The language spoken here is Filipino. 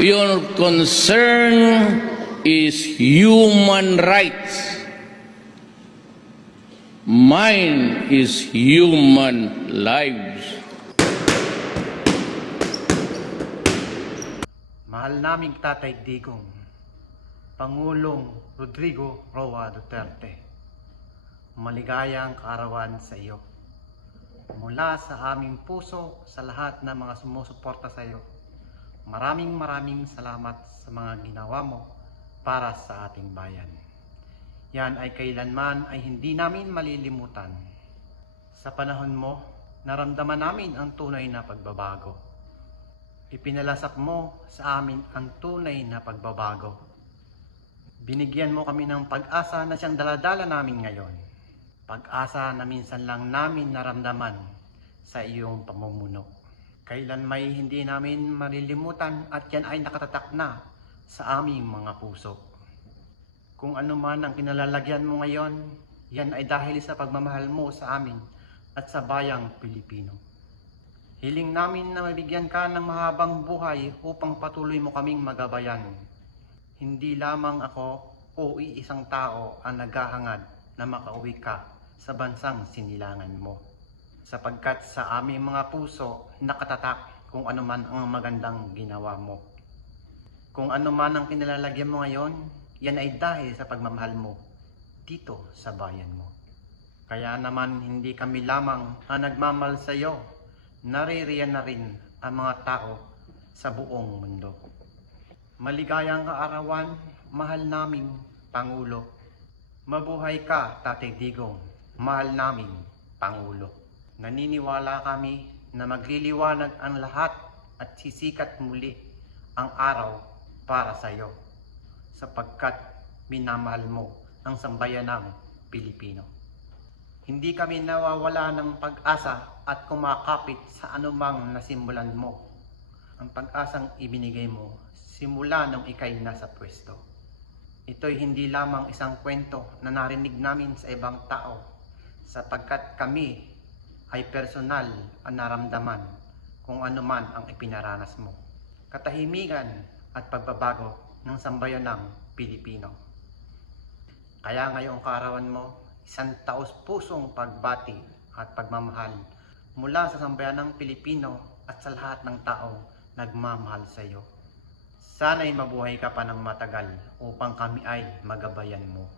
Your concern is human rights. Mine is human lives. Mahal naming Tatay Digong, Pangulong Rodrigo Roa Duterte, maligayang kaarawan sa iyo. Mula sa aming puso sa lahat ng mga sumusuporta sa iyo, maraming salamat sa mga ginawa mo para sa ating bayan. Yan ay kailanman ay hindi namin malilimutan. Sa panahon mo, naramdaman namin ang tunay na pagbabago. Ipinalasap mo sa amin ang tunay na pagbabago. Binigyan mo kami ng pag-asa na siyang daladala namin ngayon. Pag-asa na minsan lang namin naramdaman sa iyong pamumuno. Kailan may hindi namin malilimutan at yan ay nakatatak na sa aming mga puso. Kung ano man ang kinalalagyan mo ngayon, yan ay dahil sa pagmamahal mo sa amin at sa bayang Pilipino. Hiling namin na mabigyan ka ng mahabang buhay upang patuloy mo kaming magabayan. Hindi lamang ako o iisang tao ang naghahangad na makauwi ka sa bansang sinilangan mo. Sapagkat sa aming mga puso nakatatak kung ano man ang magandang ginawa mo. Kung ano man ang kinalalagyan mo ngayon, yan ay dahil sa pagmamahal mo dito sa bayan mo. Kaya naman hindi kami lamang ang nagmamahal sa iyo, naririyan na rin ang mga tao sa buong mundo. Maligayang kaarawan, mahal naming Pangulo. Mabuhay ka, Tatay Digong, mahal naming Pangulo. Naniniwala kami na magliliwanag ang lahat at sisikat muli ang araw para sa iyo, sapagkat minamahal mo ang sambayanang Pilipino. Hindi kami nawawala ng pag-asa at kumakapit sa anumang nasimulan mo. Ang pag-asang ibinigay mo simula nung ikay nasa pwesto. Ito'y hindi lamang isang kwento na narinig namin sa ibang tao, sapagkat kami ay personal ang naramdaman kung ano man ang ipinaranas mo. Katahimikan at pagbabago ng sambayanang Pilipino. Kaya ngayong kaarawan mo, isang taos-pusong pagbati at pagmamahal mula sa sambayanang Pilipino at sa lahat ng taong nagmamahal sa iyo. Sana'y mabuhay ka pa ng matagal upang kami ay magabayan mo.